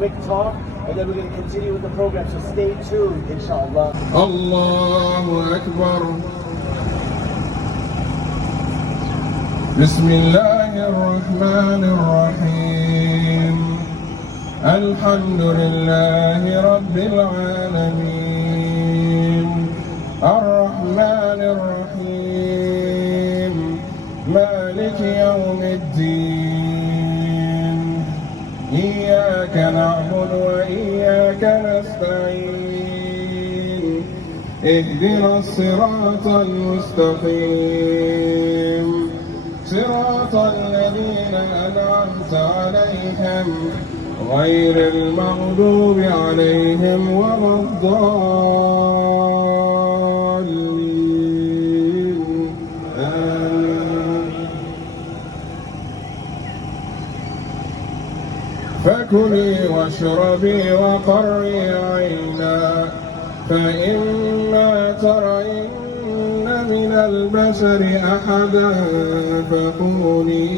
quick talk, and then we're going to continue with the program. So stay tuned, inshallah. Allahu Akbar. Bismillahir Rahmanir Rahim. Alhamdulillahi Rabbil Alameen. Ar-Rahmanir Rahim. Malik Yawmiddin. Iyyaka na'budu wa iyyaka nasta'in. Ihdina as-siratal mustaqim. صراط الذين أنعمت عليهم غير المغضوب عليهم ولا الضالين آمين. فكلي واشربي وقري عينا فإما ترين من البشر أحدا فقولي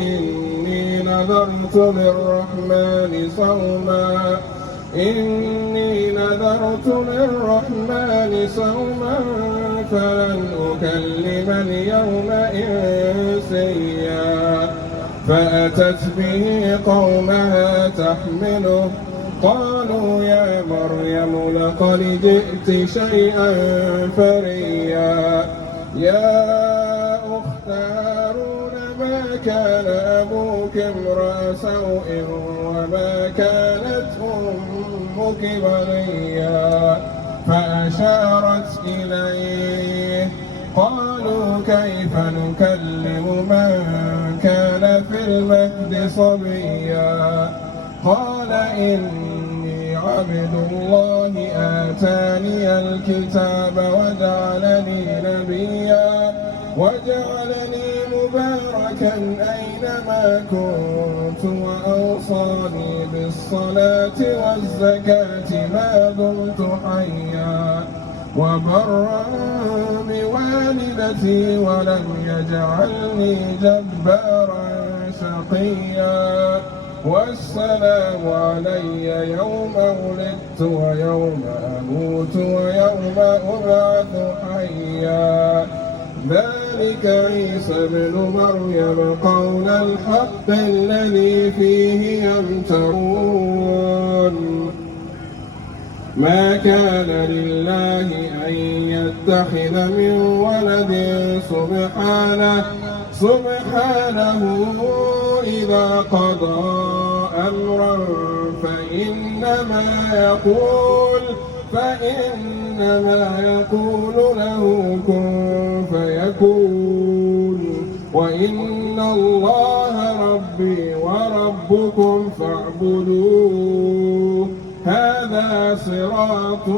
إني نذرت للرحمن صوما فلن أكلم اليوم إنسيا فأتت به قومها تحمله قالوا يا مريم لقد جئت شيئا فريا يا أخت هارون ما كان أبوك امرأ سوء وما كانت أمك بغيا فأشارت إليه قالوا كيف نكلم من كان في المهد صبيا قال إني عبد الله آتاني الكتاب وجعلني نبيا وجعلني مباركا أينما كنت وأوصاني بالصلاة والزكاة ما دمت حيا وبرا بوالدتي ولم يجعلني جبارا شقيا والسلام علي يوم ولدت ويوم أموت ويوم أبعث حيا ذلك عيسى ابن مريم قول الحق الذي فيه يمترون ما كان لله أن يتخذ من ولد سبحانه إذا قضى أمرا فإنما يقول له كن فيكون وإن الله ربي وربكم فاعبدوه هذا صراط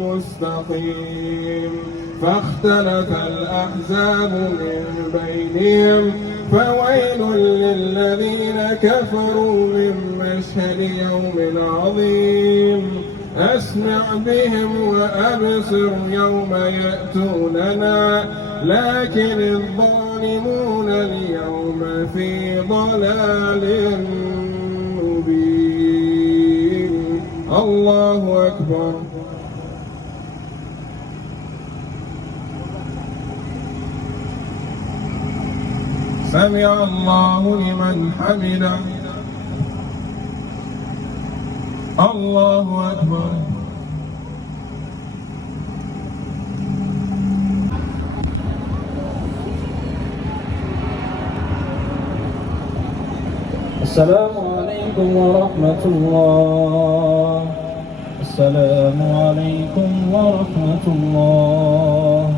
مستقيم فاختلف الأحزاب من بينهم فويل للذين كفروا من مشهد يوم عظيم أسمع بهم وأبصر يوم يأتوننا لكن الظالمون اليوم في ضلال مبين الله أكبر. سمع الله لمن حمده. الله أكبر. السلام عليكم ورحمة الله. السلام عليكم ورحمة الله.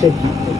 Shaky.